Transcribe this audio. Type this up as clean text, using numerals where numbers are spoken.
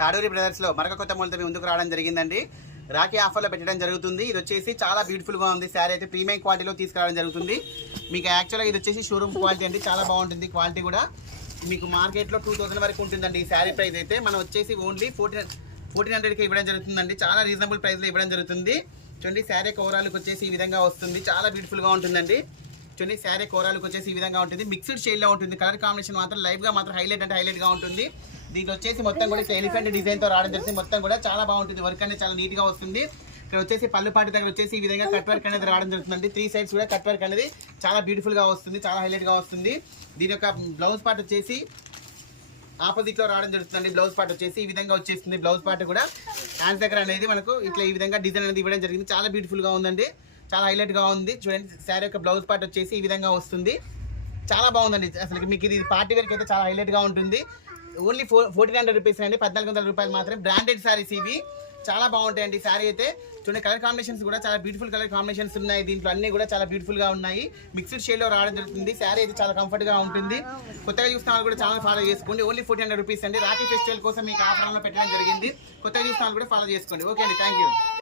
తాడూరి బ్రదర్స్లో మరొక కొత్త మూలతో ముందుకు రావడం జరిగిందండి. రాఖీ ఆఫర్లో పెట్టడం జరుగుతుంది. ఇది వచ్చేసి చాలా బ్యూటిఫుల్గా ఉంది. శారీ అయితే ప్రీమియం క్వాలిటీలో తీసుకురావడం జరుగుతుంది. మీకు యాక్చువల్గా ఇది వచ్చేసి షోరూమ్ క్వాలిటీ అండి, చాలా బాగుంటుంది. క్వాలిటీ కూడా మీకు మార్కెట్లో 2000 వరకు ఉంటుందండి. ఈ శారీ ప్రైస్ అయితే మనం వచ్చేసి ఓన్లీ 1400కి ఇవ్వడం జరుగుతుందండి. చాలా రీజనబుల్ ప్రైస్లో ఇవ్వడం జరుగుతుంది. చూడండి శారీ ఓవరాల్కి వచ్చేసి ఈ విధంగా వస్తుంది. చాలా బ్యూటిఫుల్గా ఉంటుందండి. చూడండి శారీ ఓవరాల్కి వచ్చేసి ఈ విధంగా ఉంటుంది. మిక్స్డ్ షేడ్లో ఉంటుంది. కలర్ కాంబినేషన్ మాత్రం లైవ్గా మాత్రం హైలైట్ అంటే హైలైట్గా ఉంటుంది. దీంట్లో వచ్చేసి మొత్తం కూడా ఎలిఫెంట్ డిజైన్తో రావడం జరిగింది. మొత్తం కూడా చాలా బాగుంటుంది. వర్క్ అనేది చాలా నీట్గా వస్తుంది. ఇక్కడ వచ్చేసి పళ్ళుపాటి దగ్గర వచ్చేసి ఈ విధంగా కట్ వర్క్ అనేది రావడం జరుగుతుందండి. 3 సైడ్స్ కూడా కట్ వర్క్ అనేది చాలా బ్యూటిఫుల్గా వస్తుంది, చాలా హైలైట్గా వస్తుంది. దీని యొక్క బ్లౌజ్ పార్ట్ వచ్చేసి ఆపోజిట్లో రావడం జరుగుతుందండి. బ్లౌజ్ పార్ట్ వచ్చేసి ఈ విధంగా వచ్చేస్తుంది. బ్లౌజ్ పార్ట్ కూడా హ్యాండ్స్ దగ్గర అనేది మనకు ఇట్లా ఈ విధంగా డిజైన్ అనేది ఇవ్వడం జరిగింది. చాలా బ్యూటిఫుల్గా ఉందండి, చాలా హైలైట్గా ఉంది. చూడండి శారీ యొక్క బ్లౌజ్ పార్ట్ వచ్చేసి ఈ విధంగా వస్తుంది. చాలా బాగుందండి. అసలు మీకు ఇది పార్టీ వేర్కి అయితే చాలా హైలైట్గా ఉంటుంది. ఓన్లీ 1400 రూపీస్ అండి, 1400 రూపాయలు మాత్రమే. బ్రాండెడ్ శారీస్ ఇవి చాలా బాగుంటాయండి. శారీ అయితే చూడండి, కలర్ కాంబినేషన్స్ కూడా చాలా బ్యూటిఫుల్ కలర్ కాంబినేషన్స్ ఉన్నాయి. దీంట్లో అన్ని కూడా చాలా బ్యూటిఫుల్గా ఉన్నాయి. మిక్స్డ్ షేడ్లో రావడం జరుగుతుంది. శారీ అయితే చాలా కంఫర్ట్గా ఉంటుంది. కొత్తగా చూస్తున్న వాళ్ళు కూడా ఛానల్ ఫాలో చేసుకోండి. ఓన్లీ 1400 రూపీస్ అండి. రాఖీ ఫెస్టివల్ కోసం మీకు ఆఫర్లో పెట్టడం జరిగింది. కొత్తగా చూస్తున్న వాళ్ళు కూడా ఫాలో చేసుకోండి. ఓకే అండి, థ్యాంక్ యూ.